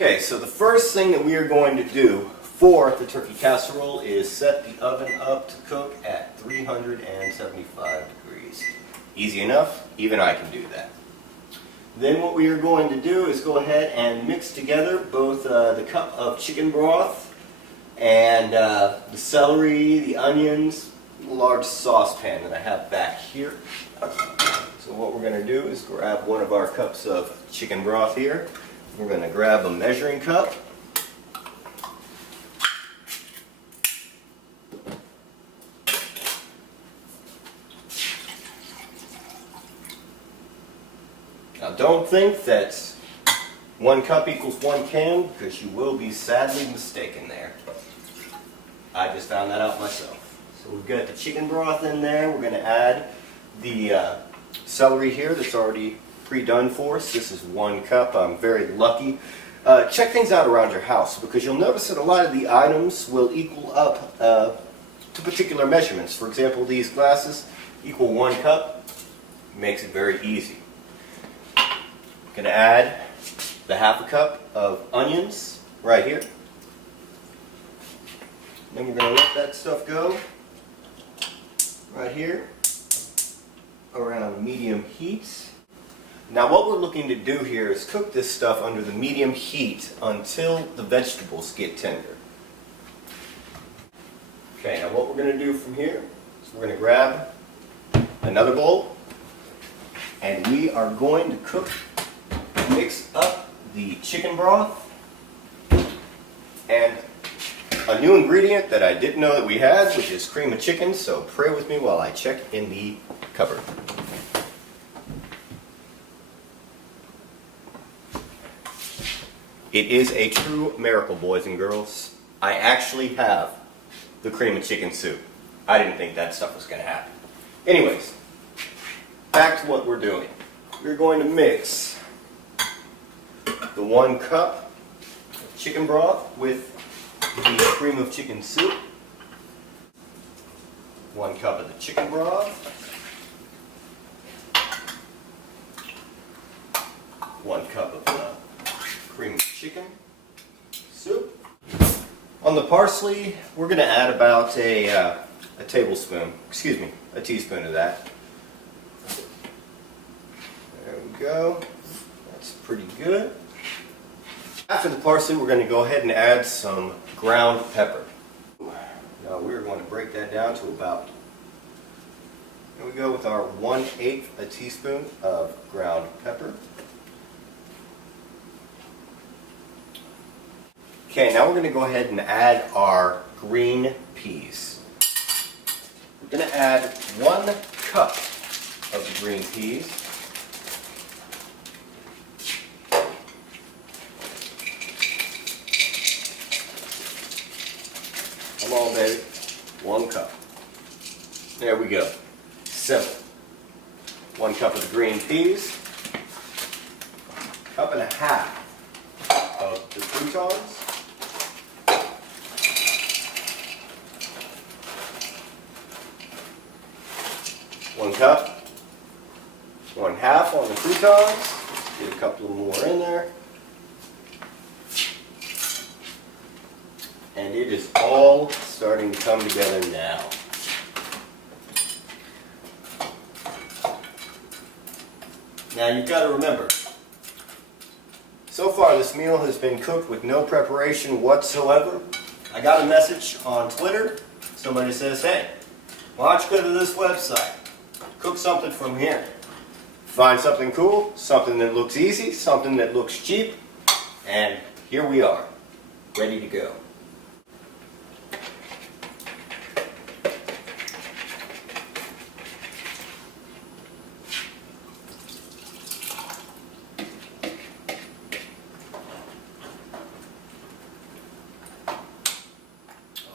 Okay, so the first thing that we are going to do for the turkey casserole is set the oven up to cook at 375 degrees. Easy enough, even I can do that. Then what we are going to do is go ahead and mix together both the cup of chicken broth and the celery, the onions, a large saucepan that I have back here. So what we're going to do is grab one of our cups of chicken broth here. We're going to grab a measuring cup. Now don't think that 1 cup equals 1 can, because you will be sadly mistaken there. I just found that out myself. So we've got the chicken broth in there. We're going to add the celery here that's already pre-done for us. This is 1 cup. I'm very lucky. Check things out around your house, because you'll notice that a lot of the items will equal up to particular measurements. For example, these glasses equal 1 cup. Makes it very easy. Going to add the ½ cup of onions right here. Then we're going to let that stuff go right here around medium heat. Now what we're looking to do here is cook this stuff under the medium heat until the vegetables get tender. Okay, now what we're going to do from here is we're going to grab another bowl and we are going to mix up the chicken broth and a new ingredient that I didn't know that we had, which is cream of chicken, so pray with me while I check in the cupboard. It is a true miracle, boys and girls. I actually have the cream of chicken soup. I didn't think that stuff was going to happen. Anyways, back to what we're doing. We're going to mix the 1 cup of chicken broth with the cream of chicken soup. 1 cup of the chicken broth. 1 cup of the cream of chicken soup. On the parsley, we're going to add about a teaspoon of that. There we go. That's pretty good. After the parsley, we're going to go ahead and add some ground pepper. Now we're going to break that down to about, here we go with our 1/8 a teaspoon of ground pepper. Okay, now we're going to go ahead and add our green peas. We're going to add 1 cup of the green peas. Come on, baby. 1 cup. There we go. Simple. 1 cup of the green peas. 1.5 cups of the croutons. 1 cup. 1/2 on the croutons. Get a couple more in there. And it is all starting to come together now. Now you've got to remember, so far this meal has been cooked with no preparation whatsoever. I got a message on Twitter. Somebody says, hey, why don't you go to this website? Cook something from here. Find something cool, something that looks easy, something that looks cheap, and here we are, ready to go.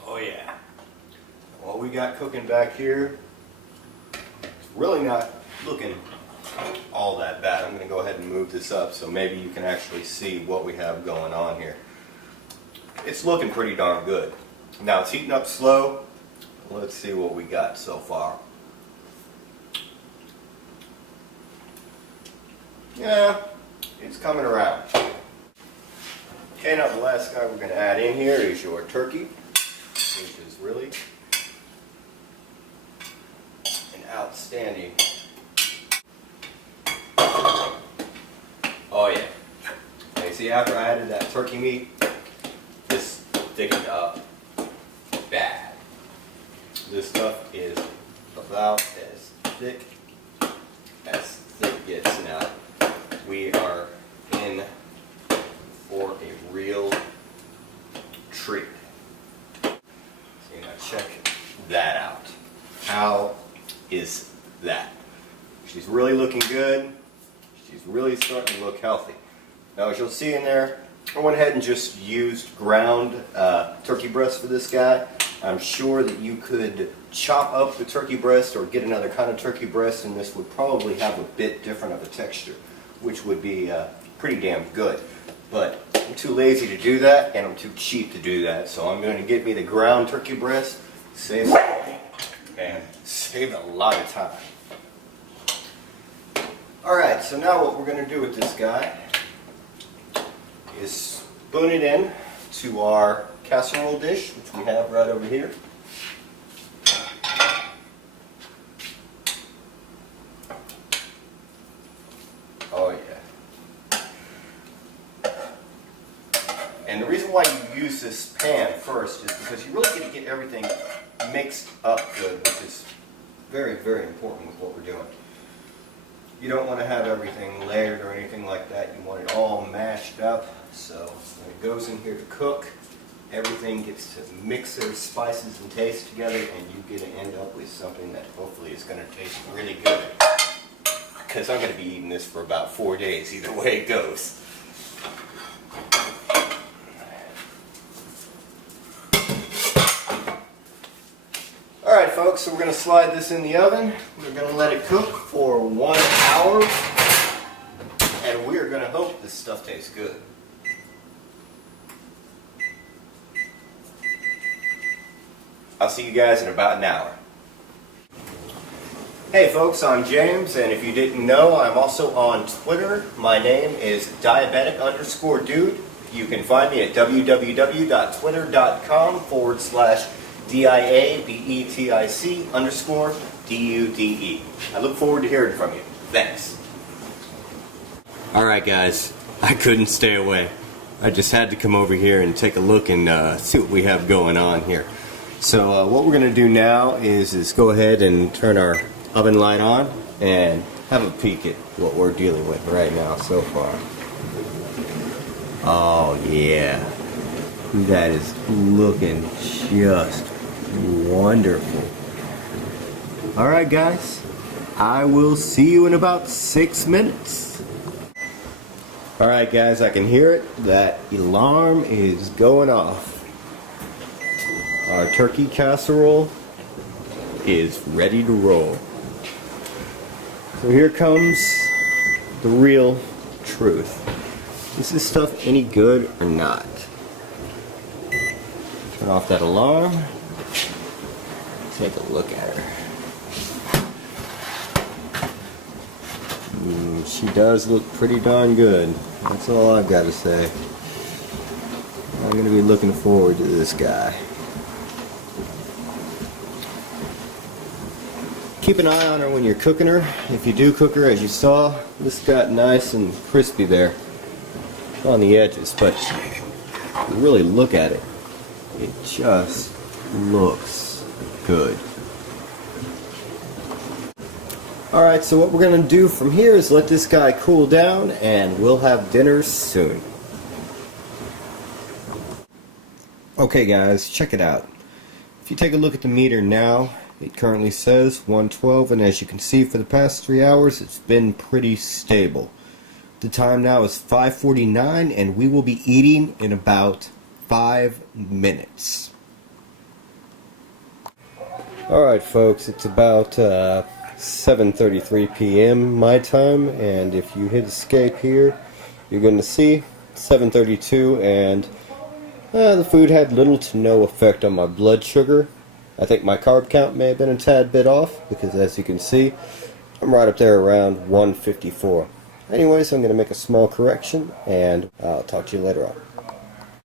Oh yeah. What we got cooking back here, it's really not looking all that bad. I'm going to go ahead and move this up so maybe you can actually see what we have going on here. It's looking pretty darn good. Now it's heating up slow. Let's see what we got so far. Yeah, it's coming around. Okay, now the last guy we're going to add in here is your turkey, which is really an outstanding. Oh yeah. Okay, see, after I added that turkey meat, this thickened up bad. This stuff is about as thick gets. Now, we are in for a real treat. So now check that out. How is that? She's really looking good. She's really starting to look healthy. Now, as you'll see in there, I went ahead and just used ground turkey breast for this guy. I'm sure that you could chop up the turkey breast or get another kind of turkey breast, and this would probably have a bit different of a texture, which would be pretty damn good. But I'm too lazy to do that, and I'm too cheap to do that, so I'm going to get me the ground turkey breast, save some money, and save a lot of time. Alright, so now what we're going to do with this guy is spoon it in to our casserole dish, which we have right over here. Oh yeah. And the reason why you use this pan first is because you really get to get everything mixed up good, which is very, very important with what we're doing. You don't want to have everything layered or anything like that. You want it all mashed up. So when it goes in here to cook, everything gets to mix their spices and taste together, and you get to end up with something that hopefully is going to taste really good. Because I'm going to be eating this for about 4 days, either way it goes. Alright folks, so we're going to slide this in the oven. We're going to let it cook for 1 hour, and we're going to hope this stuff tastes good. I'll see you guys in about an hour. Hey folks, I'm James, and if you didn't know, I'm also on Twitter. My name is diabetic_dude. You can find me at www.twitter.com/diabetic_dude. I look forward to hearing from you. Thanks. Alright guys, I couldn't stay away. I just had to come over here and take a look and see what we have going on here. So what we're going to do now is go ahead and turn our oven light on and have a peek at what we're dealing with right now so far. Oh yeah, that is looking just wonderful. Alright guys, I will see you in about 6 minutes. Alright guys, I can hear it. That alarm is going off. Our turkey casserole is ready to roll. So here comes the real truth. Is this stuff any good or not? Turn off that alarm. Take a look at her. She does look pretty darn good. That's all I've got to say. I'm going to be looking forward to this guy. Keep an eye on her when you're cooking her. If you do cook her, as you saw, this got nice and crispy there on the edges, but if you really look at it, it just looks good. Alright, so what we're going to do from here is let this guy cool down, and we'll have dinner soon. Okay guys, check it out. If you take a look at the meter now, it currently says 112, and as you can see, for the past 3 hours it's been pretty stable. The time now is 5:49, and we will be eating in about 5 minutes. Alright folks, it's about 7:33 p.m. my time, and if you hit escape here, you're going to see 7:32, and the food had little to no effect on my blood sugar. I think my carb count may have been a tad bit off, because as you can see, I'm right up there around 154. Anyways, I'm going to make a small correction, and I'll talk to you later on.